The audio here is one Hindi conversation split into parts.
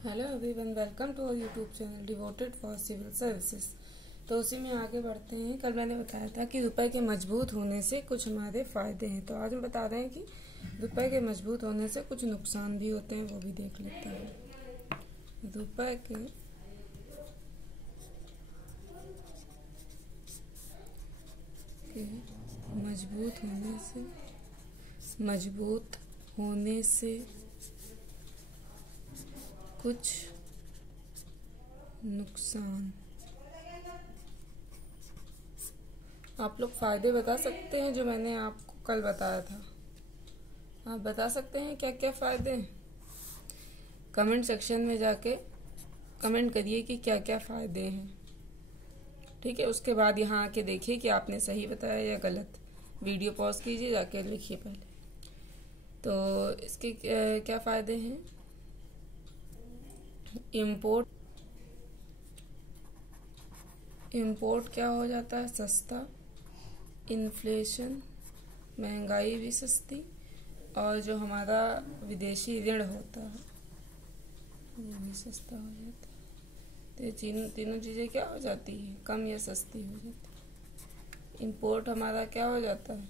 Hello everyone, welcome to our YouTube channel devoted for civil services. तो उसी में आगे बढ़ते हैं। कल मैंने बताया था कि रुपए के मजबूत होने से कुछ हमारे फायदे हैं, तो आज हम बता रहे हैं कि रुपए के मजबूत होने से कुछ नुकसान भी होते हैं, वो भी देख लेते हैं। रुपए के मजबूत होने से कुछ नुकसान। आप लोग फायदे बता सकते हैं जो मैंने आपको कल बताया था। आप बता सकते हैं क्या क्या फायदे हैं। कमेंट सेक्शन में जाके कमेंट करिए कि क्या क्या फायदे हैं। ठीक है, उसके बाद यहाँ आके देखिए कि आपने सही बताया या गलत। वीडियो पॉज कीजिए, जाके लिखिए पहले। तो इसके क्या फायदे हैं। इम्पोर्ट क्या हो जाता है, सस्ता। इन्फ्लेशन, महंगाई भी सस्ती। और जो हमारा विदेशी ऋण होता है वो भी सस्ता हो जाता है। तो ये तीनों चीज़ें क्या हो जाती है, कम या सस्ती हो जाती है। इम्पोर्ट हमारा क्या हो जाता है,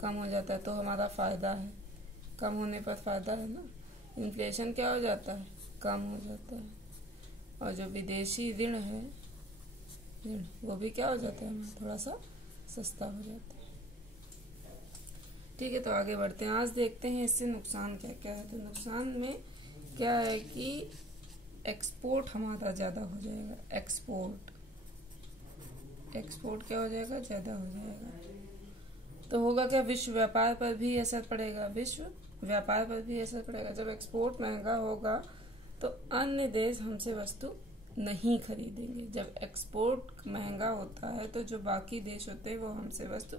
कम हो जाता है, तो हमारा फ़ायदा है। कम होने पर फ़ायदा है ना। इन्फ्लेशन क्या हो जाता है, कम हो जाता है। और जो विदेशी ऋण है, वो भी क्या हो जाता है, हमारा थोड़ा सा सस्ता हो जाता है। ठीक है, तो आगे बढ़ते हैं। आज देखते हैं इससे नुकसान क्या क्या है। तो नुकसान में क्या है कि एक्सपोर्ट हमारा ज़्यादा हो जाएगा। एक्सपोर्ट क्या हो जाएगा, ज़्यादा हो जाएगा। तो होगा क्या, विश्व व्यापार पर भी असर पड़ेगा। विश्व व्यापार पर भी असर पड़ेगा। जब एक्सपोर्ट महंगा होगा तो अन्य देश हमसे वस्तु नहीं खरीदेंगे। जब एक्सपोर्ट महंगा होता है तो जो बाकी देश होते हैं वो हमसे वस्तु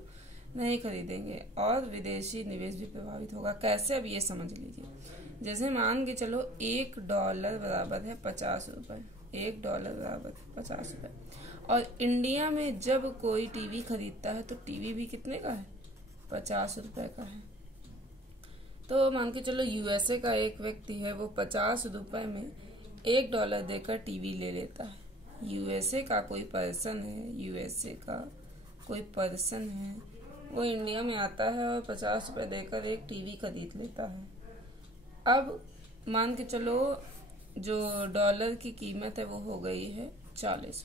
नहीं खरीदेंगे और विदेशी निवेश भी प्रभावित होगा। कैसे, अब ये समझ लीजिए। जैसे मान के चलो $1 बराबर है 50 रुपए। $1 बराबर है 50 रुपए। और इंडिया में जब कोई टीवी खरीदता है तो टीवी भी कितने का है, 50 रुपए का है। तो मान के चलो यूएसए का एक व्यक्ति है, वो 50 रुपए में $1 देकर टीवी ले लेता है। यूएसए का कोई पर्सन है, वो इंडिया में आता है और 50 रुपए देकर एक टीवी खरीद लेता है। अब मान के चलो जो डॉलर की कीमत है वो हो गई है 40।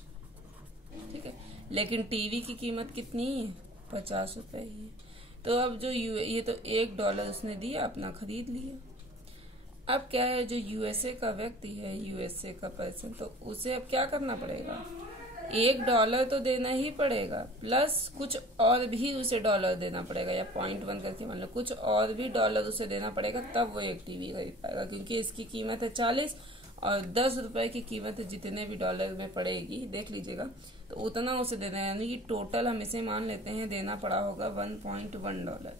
ठीक है, लेकिन टीवी की कीमत कितनी है, 50 रुपए ही है। तो अब जो ये तो $1 उसने दिया, अपना खरीद लिया। अब क्या है, जो यूएसए का व्यक्ति है, यूएसए का पर्सन, तो उसे अब क्या करना पड़ेगा, $1 तो देना ही पड़ेगा, प्लस कुछ और भी उसे डॉलर देना पड़ेगा, या 0.1 करके मान लो, कुछ और भी डॉलर उसे देना पड़ेगा, तब वो एक टीवी खरीद पाएगा। क्योंकि इसकी कीमत है 40 और 10 रुपए की कीमत जितने भी डॉलर में पड़ेगी, देख लीजिएगा, तो उतना उसे देना है। यानी कि टोटल हम इसे मान लेते हैं देना पड़ा होगा $1.1।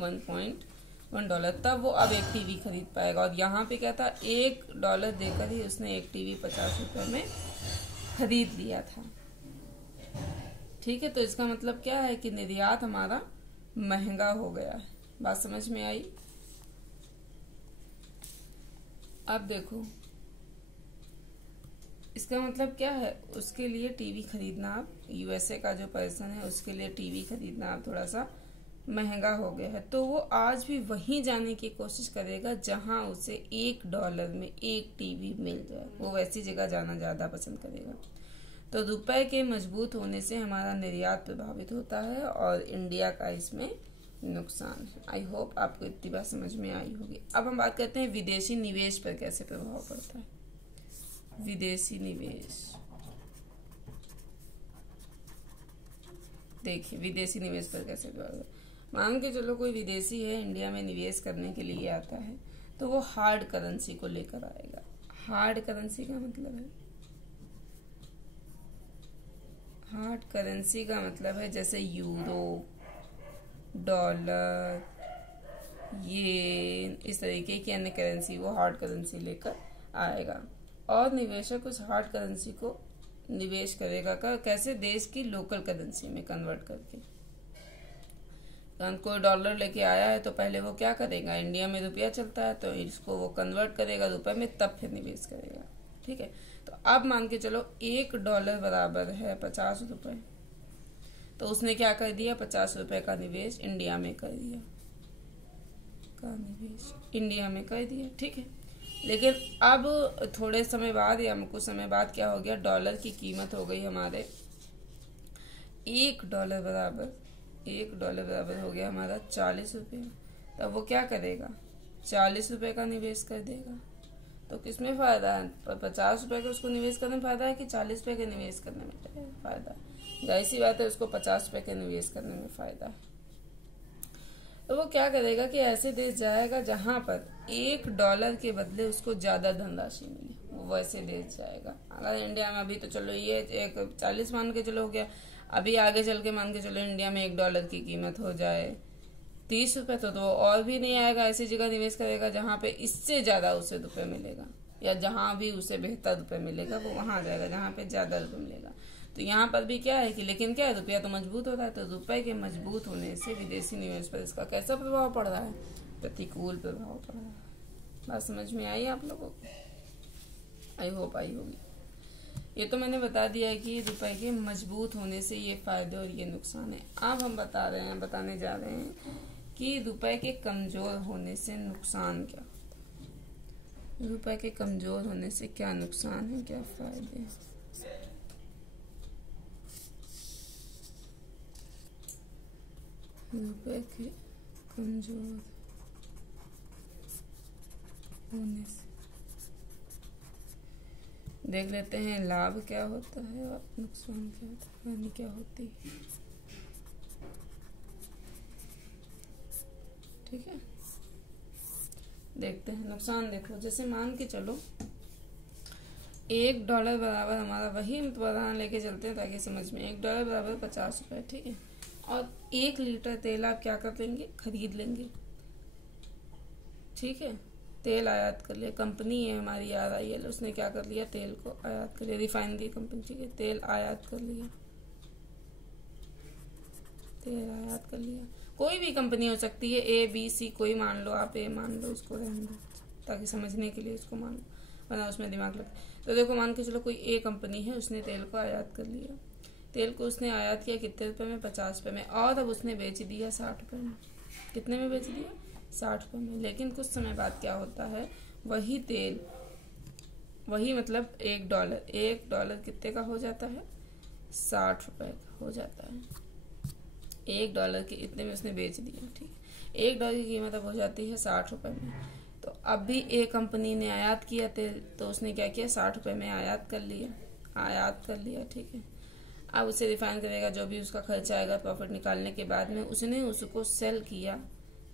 $1.1, तब वो अब एक टीवी खरीद पाएगा। और यहाँ पे क्या था, $1 देकर ही उसने एक टीवी 50 रुपए में खरीद लिया था। ठीक है, तो इसका मतलब क्या है कि निर्यात हमारा महंगा हो गया है। बात समझ में आई। अब देखो इसका मतलब क्या है, उसके लिए टीवी खरीदना, आप यूएसए का जो पर्सन है उसके लिए टीवी खरीदना आप थोड़ा सा महंगा हो गया है। तो वो आज भी वहीं जाने की कोशिश करेगा जहां उसे $1 में एक टीवी मिल जाए। वो वैसी जगह जाना ज्यादा पसंद करेगा। तो रुपए के मजबूत होने से हमारा निर्यात प्रभावित होता है और इंडिया का इसमें नुकसान है। आई होप आपको इतनी बात समझ में आई होगी। अब हम बात करते हैं विदेशी निवेश पर कैसे प्रभाव पड़ता है। विदेशी निवेश, देखिए विदेशी निवेश पर कैसे प्रभाव। मान के चलो कोई विदेशी है, इंडिया में निवेश करने के लिए आता है, तो वो हार्ड करेंसी को लेकर आएगा। हार्ड करेंसी का मतलब है जैसे यूरो, डॉलर, येन, इस तरीके की अन्य करेंसी वो हार्ड करेंसी लेकर आएगा। और निवेशक उस हार्ड करेंसी को निवेश करेगा कैसे, देश की लोकल करेंसी में कन्वर्ट करके। कोई डॉलर लेके आया है तो पहले वो क्या करेगा, इंडिया में रुपया चलता है तो इसको वो कन्वर्ट करेगा रुपए में, तब फिर निवेश करेगा। ठीक है, तो अब मान के चलो $1 बराबर है 50 रुपए, तो उसने क्या कर दिया, 50 रुपए का निवेश इंडिया में कर दिया, ठीक है। लेकिन अब थोड़े समय बाद या कुछ समय बाद क्या हो गया, डॉलर की कीमत हो गई हमारे $1 बराबर हो गया हमारा 40 रुपये। तब वो क्या करेगा, 40 रुपये का निवेश कर देगा। तो किसमें फायदा है, 50 रुपये का उसको निवेश करने में फायदा है कि 40 रुपये के निवेश करने में फायदा है? जाहिर सी बात है उसको 50 रुपये के निवेश करने में फायदा है। तो वो क्या करेगा कि ऐसे देश जाएगा जहां पर $1 के बदले उसको ज्यादा धनराशि मिले, वो वैसे देश जाएगा। अगर इंडिया में अभी तो चलो ये 40 मान के चलो हो गया, अभी आगे चल के मान के चलो इंडिया में $1 की कीमत हो जाए 30 रुपए, तो वो और भी नहीं आएगा, ऐसी जगह निवेश करेगा जहां पे इससे ज्यादा उसे रुपए मिलेगा, या जहां भी उसे बेहतर रुपए मिलेगा वो वहां जाएगा जहां पे ज्यादा रुपए मिलेगा। तो यहाँ पर भी क्या है कि लेकिन क्या है, रुपया तो मजबूत हो रहा है, तो रुपए के मजबूत होने से विदेशी निवेश पर इसका कैसा प्रभाव पड़ रहा है, प्रतिकूल प्रभाव पड़ रहा है। बात समझ में आई आप लोगों को? आई होप आई होगी। ये तो मैंने बता दिया है कि रुपए के मजबूत होने से ये फायदे और ये नुकसान है। अब हम बताने जा रहे हैं कि रुपए के कमजोर होने से नुकसान क्या होता है, रुपए के कमजोर होने से क्या नुकसान है, क्या फायदे हैं। रुपए के कमजोर होने से देख लेते हैं लाभ क्या होता है और नुकसान क्या होता है, हानि क्या होती है। ठीक है, देखते हैं नुकसान। देखो जैसे मान के चलो $1 बराबर हमारा वही उदाहरण लेके चलते हैं ताकि समझ में, $1 बराबर 50 रुपए, ठीक है। और 1 लीटर तेल आप क्या कर लेंगे, खरीद लेंगे, ठीक है। तेल आयात कर लिया, कंपनी है हमारी RIL, उसने क्या कर लिया, तेल को आयात कर लिया, रिफाइनरी कंपनी, ठीक है, तेल आयात कर लिया, कोई भी कंपनी हो सकती है, ABC, कोई मान लो आप, A मान लो, उसको रहने दो ताकि समझने के लिए उसको मान लो, वरना उसमें दिमाग लगे। तो देखो मान के चलो कोई A कंपनी है, उसने तेल को आयात कर लिया, तेल को उसने आयात किया कितने रुपए में, 50 रुपए में, और अब उसने बेच दिया 60 रुपए में। कितने में बेच दिया, 60 रुपए में। लेकिन कुछ समय बाद क्या होता है, वही तेल, वही मतलब $1 कितने का हो जाता है, 60 रुपए का हो जाता है। $1 के इतने में उसने बेच दिया, ठीक है। $1 की कीमत अब हो जाती है 60 रुपए में। तो अब भी A कंपनी ने आयात किया तेल, तो उसने क्या किया, 60 रुपए में आयात कर लिया, ठीक है। अब उसे रिफाइन करेगा, जो भी उसका खर्चा आएगा प्रॉफिट निकालने के बाद में, उसने उसको सेल किया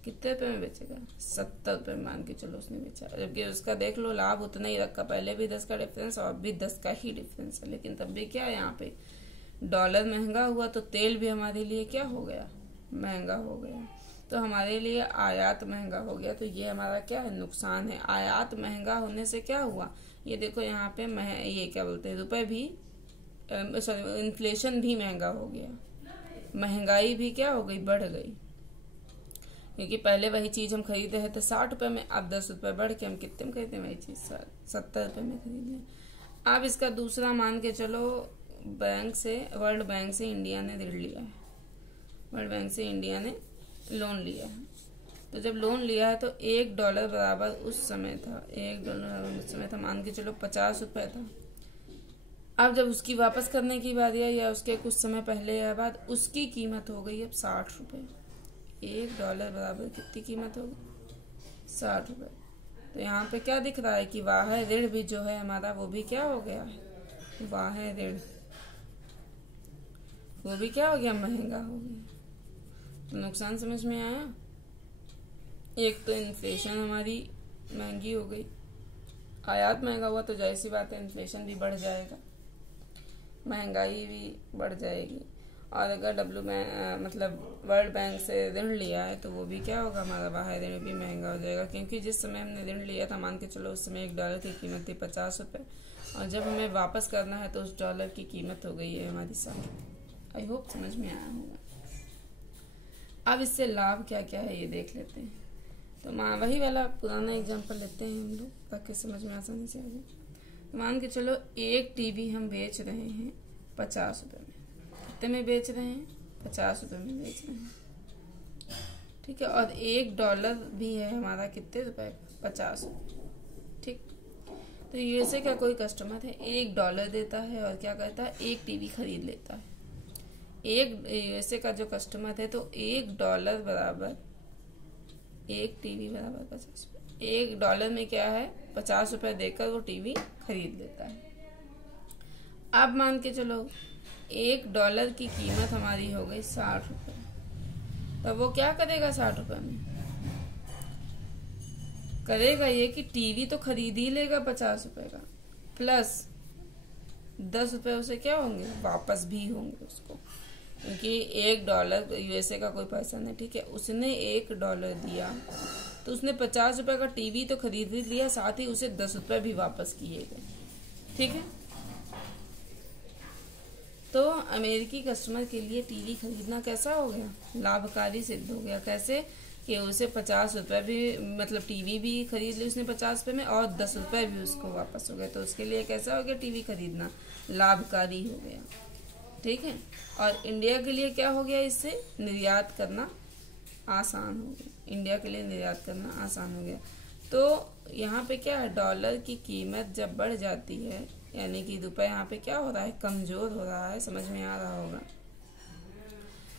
कितने रुपए में बेचेगा, 70 रुपए में मान के चलो उसने बेचा। जबकि उसका देख लो लाभ उतना ही रखा, पहले भी 10 का डिफरेंस और अब भी 10 का ही डिफरेंस है। लेकिन तब भी क्या है, यहाँ पे डॉलर महंगा हुआ तो तेल भी हमारे लिए क्या हो गया, महंगा हो गया। तो हमारे लिए आयात महंगा हो गया, तो ये हमारा क्या है, नुकसान है। आयात महंगा होने से क्या हुआ, ये देखो यहाँ पे ये क्या बोलते हैं, रुपए भी सॉरी इन्फ्लेशन भी महंगा हो गया, महंगाई भी क्या हो गई, बढ़ गई। क्योंकि पहले वही चीज हम खरीदे हैं तो 60 रुपए में, अब 10 रुपए बढ़ के हम कितने में खरीदते हैं वही चीज, 70 रुपए में खरीद लें। अब इसका दूसरा मान के चलो, वर्ल्ड बैंक से इंडिया ने ऋण लिया है, वर्ल्ड बैंक से इंडिया ने लोन लिया है। तो जब लोन लिया है तो $1 बराबर उस समय था, मान के चलो 50 रुपए था। अब जब उसकी वापस करने की बारी आई या उसके कुछ समय पहले या बाद, उसकी कीमत हो गई अब 60 रुपए। $1 बराबर कितनी कीमत होगी, 60 रुपए। तो यहाँ पे क्या दिख रहा है कि वाह ऋण भी जो है हमारा वो भी क्या हो गया है, वाह ऋण वो भी क्या हो गया, महंगा हो गया। तो नुकसान समझ में आया। एक तो इन्फ्लेशन हमारी महंगी हो गई, आयात महंगा हुआ तो जाहिर सी बात है इन्फ्लेशन भी बढ़ जाएगा, महंगाई भी बढ़ जाएगी। और अगर मतलब वर्ल्ड बैंक से ऋण लिया है तो वो भी क्या होगा, हमारा बाहर ऋण भी महंगा हो जाएगा। क्योंकि जिस समय हमने ऋण लिया था, मान के चलो उस समय $1 की कीमत थी 50 रुपए, और जब हमें वापस करना है तो उस डॉलर की कीमत हो गई है हमारी 60। आई होप समझ में आया होगा। अब इससे लाभ क्या क्या है ये देख लेते हैं। तो वही वाला पुराना एग्जांपल लेते हैं हम लोग ताकि समझ में आसानी से आ जाए। तो मान के चलो एक टीवी हम बेच रहे हैं 50 रुपये में। कितने में बेच रहे हैं? 50 रुपये में बेच रहे हैं, ठीक है। और $1 भी है हमारा कितने रुपए का? 50 रुपये, ठीक। तो यूएसए का कोई कस्टमर है, $1 देता है और क्या करता है? एक टीवी खरीद लेता है। एक यूएसए का जो कस्टमर है, तो $1 बराबर एक टीवी बराबर 50 रुपये। $1 में क्या है? 50 रुपये देकर वो टीवी खरीद लेता है। अब मान के चलो $1 की कीमत हमारी हो गई 60 रुपये। तब वो क्या करेगा? 60 रुपये में करेगा ये कि टीवी तो खरीद ही लेगा 50 रुपये का, प्लस 10 रुपये उसे क्या होंगे? वापस भी होंगे उसको, क्योंकि $1 यूएसए का कोई पैसा नहीं, ठीक है। उसने $1 दिया तो उसने 50 रुपये का टीवी तो खरीद ही लिया, साथ ही उसे 10 रुपये भी वापस किए गए, ठीक है। तो अमेरिकी कस्टमर के लिए टीवी खरीदना कैसा हो गया? लाभकारी सिद्ध हो गया। कैसे? कि उसे 50 रुपये भी, मतलब टीवी भी खरीद ली उसने 50 रुपये में और 10 रुपये भी उसको वापस हो गए। तो उसके लिए कैसा हो गया? टीवी खरीदना लाभकारी हो गया, ठीक है। और इंडिया के लिए क्या हो गया? इससे निर्यात करना आसान हो गया। इंडिया के लिए निर्यात करना आसान हो गया। तो यहाँ पे क्या है? डॉलर की कीमत जब बढ़ जाती है, यानी कि रुपये यहाँ पे क्या हो रहा है? कमजोर हो रहा है। समझ में आ रहा होगा।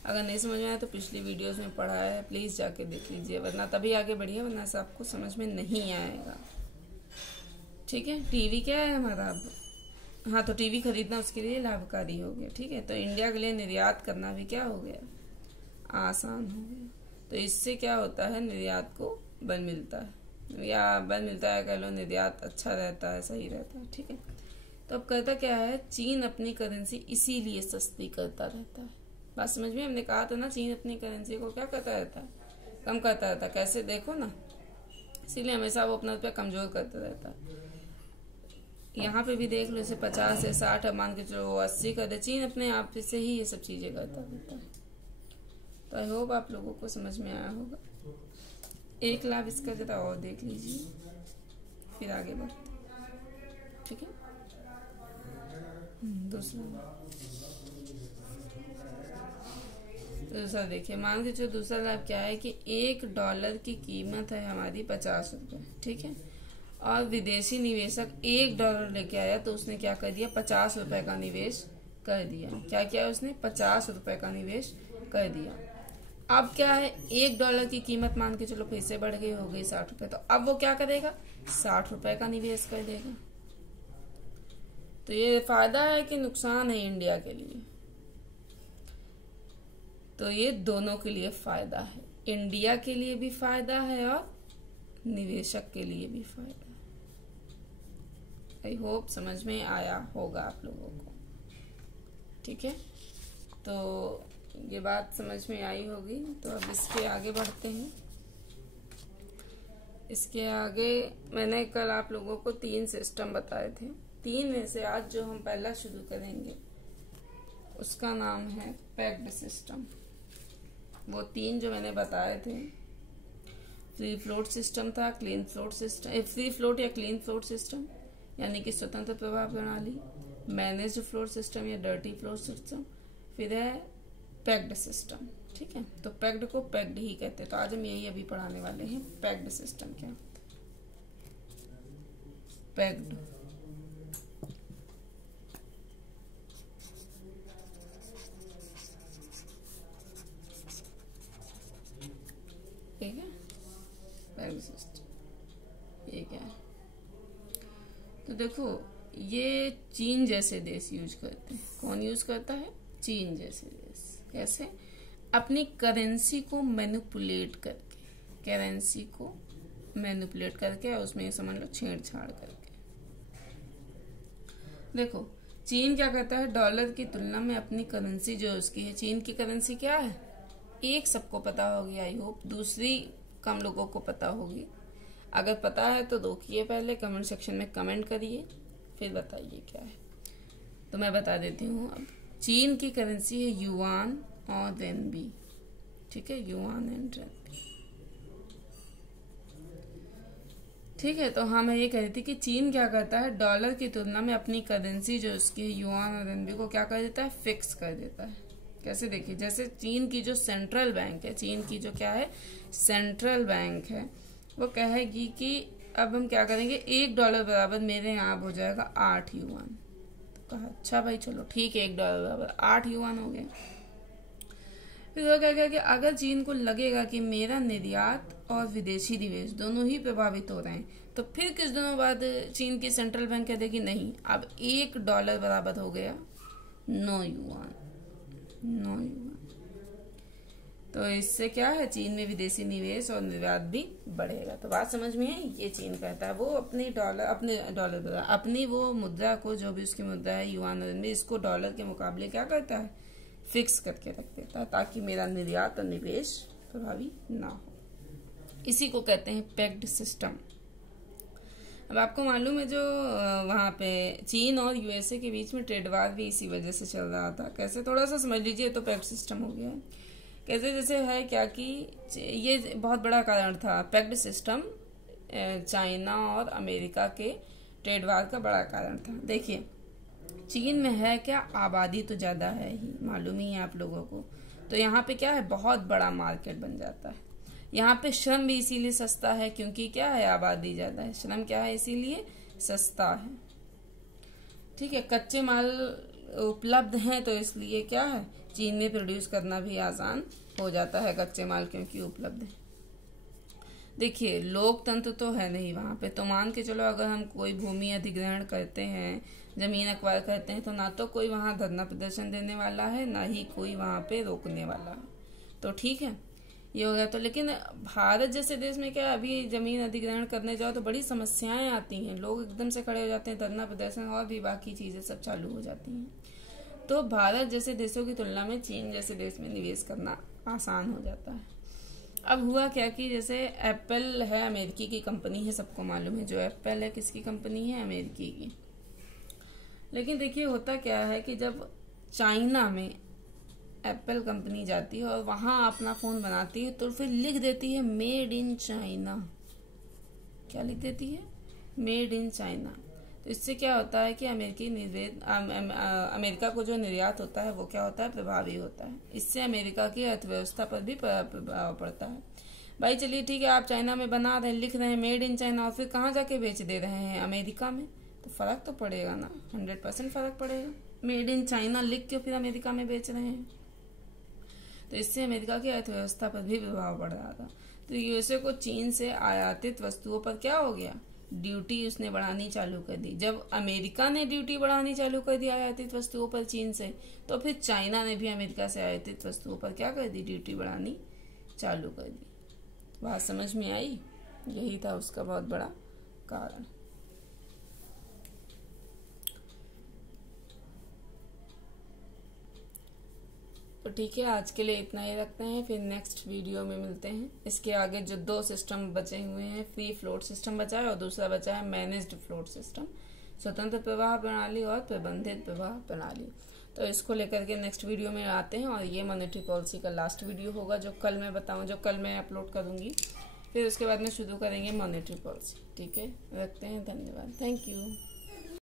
अगर नहीं समझ में आया तो पिछली वीडियोस में पढ़ा है, प्लीज जाके देख लीजिए, वरना तभी आगे बढ़िए, वरना से आपको समझ में नहीं आएगा, ठीक है। टीवी क्या है हमारा? अब हाँ, तो टीवी खरीदना उसके लिए लाभकारी हो गया, ठीक है। तो इंडिया के लिए निर्यात करना भी क्या हो गया? आसान हो गया। तो इससे क्या होता है? निर्यात को बल मिलता है, या बल मिलता है कह लो, निर्यात अच्छा रहता है, सही रहता है, ठीक है। तो अब करता क्या है? चीन अपनी करेंसी इसीलिए सस्ती करता रहता है। बात समझ में? हमने कहा था ना, चीन अपनी करेंसी को क्या करता रहता है? कम करता रहता है। कैसे? देखो ना, इसीलिए हमेशा वो अपना रुपया कमजोर करता रहता है। यहाँ पे भी देख लो, इसे 50 से 60 मान के चलो 80 कर दे, चीन अपने आप से ही ये सब चीजें करता रहता है। तो आई होप आप लोगों को समझ में आया होगा। एक लाभ इसका जरा और देख लीजिए, फिर आगे बढ़ते, ठीक है। दूसरा देखिए, मान के चलो दूसरा लाभ क्या है कि $1 की कीमत है हमारी 50 रुपये, ठीक है। और विदेशी निवेशक $1 लेके आया, तो उसने क्या कर दिया? 50 रुपये का निवेश कर दिया। क्या किया उसने? 50 रुपये का निवेश कर दिया। अब क्या है? $1 की कीमत मान के चलो फिर से बढ़ गई, हो गई 60 रुपये। तो अब वो क्या करेगा? 60 रुपये का निवेश कर देगा। तो ये फायदा है कि नुकसान है इंडिया के लिए? तो ये दोनों के लिए फायदा है। इंडिया के लिए भी फायदा है और निवेशक के लिए भी फायदा है। आई होप समझ में आया होगा आप लोगों को, ठीक है। तो ये बात समझ में आई होगी। तो अब इसके आगे बढ़ते हैं। इसके आगे मैंने कल आप लोगों को 3 सिस्टम बताए थे। 3 में से आज जो हम पहला शुरू करेंगे उसका नाम है पैक्ड सिस्टम। वो 3 जो मैंने बताए थे, फ्री फ्लोट सिस्टम था, clean float system, free float या क्लीन फ्लोट सिस्टम यानी कि स्वतंत्र प्रवाह प्रणाली, मैनेज्ड फ्लोट सिस्टम या डर्टी फ्लोट सिस्टम, फिर है पैक्ड सिस्टम, ठीक है। तो पैक्ड को पैक्ड ही कहते हैं। तो आज हम यही अभी पढ़ाने वाले हैं, पैक्ड सिस्टम क्या होता है। पैक्ड ठीक है, पैक्ड सिस्टम ये क्या है? तो देखो, ये चीन जैसे देश यूज करते हैं। कौन यूज करता है? चीन जैसे देश। कैसे? अपनी करेंसी को मैनिपुलेट करके, करेंसी को मैनिपुलेट करके और उसमें समझ लो छेड़छाड़ करके। देखो, चीन क्या करता है? डॉलर की तुलना में अपनी करेंसी जो उसकी है, चीन की करेंसी क्या है? एक सबको पता होगी, आई होप। दूसरी कम लोगों को पता होगी। अगर पता है तो रोकिए, पहले कमेंट सेक्शन में कमेंट करिए, फिर बताइए क्या है। तो मैं बता देती हूँ। अब चीन की करेंसी है युआन और रेनबी, ठीक है, युआन एंड रेनबी। ठीक है, तो हाँ मैं ये कह रही थी कि चीन क्या करता है, डॉलर की तुलना में अपनी करेंसी जो उसकी युआन और रेनबी को क्या कर देता है, फिक्स कर देता है। कैसे, देखिए, जैसे चीन की जो सेंट्रल बैंक है, चीन की जो क्या है सेंट्रल बैंक है, वो कहेगी कि अब हम क्या करेंगे, $1 बराबर मेरे यहाँ हो जाएगा 8 युआन। तो कहा अच्छा भाई चलो ठीक है, $1 बराबर 8 युआन हो गए। फिर वो क्या कहा कि अगर चीन को लगेगा कि मेरा निर्यात और विदेशी निवेश दोनों ही प्रभावित हो रहे हैं, तो फिर कुछ दिनों बाद चीन की सेंट्रल बैंक कह देगी नहीं, अब $1 बराबर हो गया 9 युआन। तो इससे क्या है, चीन में विदेशी निवेश और निर्यात भी बढ़ेगा। तो बात समझ में है, ये चीन कहता है वो अपनी वो मुद्रा को, जो भी उसकी मुद्रा है युआन और इसको डॉलर के मुकाबले क्या करता है, फिक्स करके रख देता है, ताकि मेरा निर्यात और निवेश प्रभावी ना हो। इसी को कहते हैं पेग्ड सिस्टम। अब आपको मालूम है जो वहां पे चीन और यूएसए के बीच में ट्रेड वार भी इसी वजह से चल रहा था। कैसे, थोड़ा सा समझ लीजिए, तो पेग्ड सिस्टम हो गया है। कैसे, जैसे है क्या कि ये बहुत बड़ा कारण था, पेग्ड सिस्टम चाइना और अमेरिका के ट्रेड वार का बड़ा कारण था। देखिए, चीन में है क्या, आबादी तो ज्यादा है ही, मालूम ही है आप लोगों को। तो यहाँ पे क्या है, बहुत बड़ा मार्केट बन जाता है। यहाँ पे श्रम भी इसीलिए सस्ता है, क्योंकि क्या है, आबादी ज्यादा है, श्रम क्या है, इसीलिए सस्ता है। ठीक है, कच्चे माल उपलब्ध हैं, तो इसलिए क्या है, चीन में प्रोड्यूस करना भी आसान हो जाता है, कच्चे माल क्योंकि उपलब्ध है। देखिए, लोकतंत्र तो है नहीं वहां पे, तो मान के चलो अगर हम कोई भूमि अधिग्रहण करते हैं, जमीन अक्वायर करते हैं, तो ना तो कोई वहां धरना प्रदर्शन देने वाला है, ना ही कोई वहां पे रोकने वाला है। तो ठीक है, ये हो गया। तो लेकिन भारत जैसे देश में क्या, अभी जमीन अधिग्रहण करने जाओ तो बड़ी समस्याएं आती हैं, लोग एकदम से खड़े हो जाते हैं, धरना प्रदर्शन और भी बाकी चीजें सब चालू हो जाती हैं। तो भारत जैसे देशों की तुलना में चीन जैसे देश में निवेश करना आसान हो जाता है। अब हुआ क्या कि जैसे एप्पल है, अमेरिकी की कंपनी है, सबको मालूम है जो एप्पल है किसकी कंपनी है, अमेरिकी की। लेकिन देखिए होता क्या है कि जब चाइना में एप्पल कंपनी जाती है और वहां अपना फोन बनाती है, तो फिर लिख देती है मेड इन चाइना। क्या लिख देती है, मेड इन चाइना। तो इससे क्या होता है कि अमेरिका को जो निर्यात होता है वो क्या होता है, प्रभावी होता है। इससे अमेरिका की अर्थव्यवस्था पर भी प्रभाव पड़ता है। भाई चलिए ठीक है, आप चाइना में बना रहे हैं, लिख रहे हैं मेड इन चाइना, और फिर कहाँ जाके बेच दे रहे हैं, अमेरिका में, तो फर्क तो पड़ेगा ना, 100% फर्क पड़ेगा। मेड इन चाइना लिख के फिर अमेरिका में बेच रहे हैं, तो इससे अमेरिका की अर्थव्यवस्था पर भी प्रभाव पड़ रहा था। तो यूएसए को चीन से आयातित वस्तुओं पर क्या हो गया, ड्यूटी उसने बढ़ानी चालू कर दी। जब अमेरिका ने ड्यूटी बढ़ानी चालू कर दी आयातित वस्तुओं पर चीन से, तो फिर चाइना ने भी अमेरिका से आयातित वस्तुओं पर क्या कर दी, ड्यूटी बढ़ानी चालू कर दी। बात समझ में आई, यही था उसका बहुत बड़ा कारण। तो ठीक है, आज के लिए इतना ही रखते हैं, फिर नेक्स्ट वीडियो में मिलते हैं। इसके आगे जो 2 सिस्टम बचे हुए हैं, फ्री फ्लोट सिस्टम बचा है और दूसरा बचा है मैनेज्ड फ्लोट सिस्टम, स्वतंत्र प्रवाह प्रणाली और प्रबंधित प्रवाह प्रणाली। तो इसको लेकर के नेक्स्ट वीडियो में आते हैं, और ये मॉनेटरी पॉलिसी का लास्ट वीडियो होगा जो कल मैं बताऊँ, जो कल मैं अपलोड करूँगी। फिर उसके बाद में शुरू करेंगे मॉनेटरी पॉलिसी। ठीक है, रखते हैं, धन्यवाद, थैंक यू।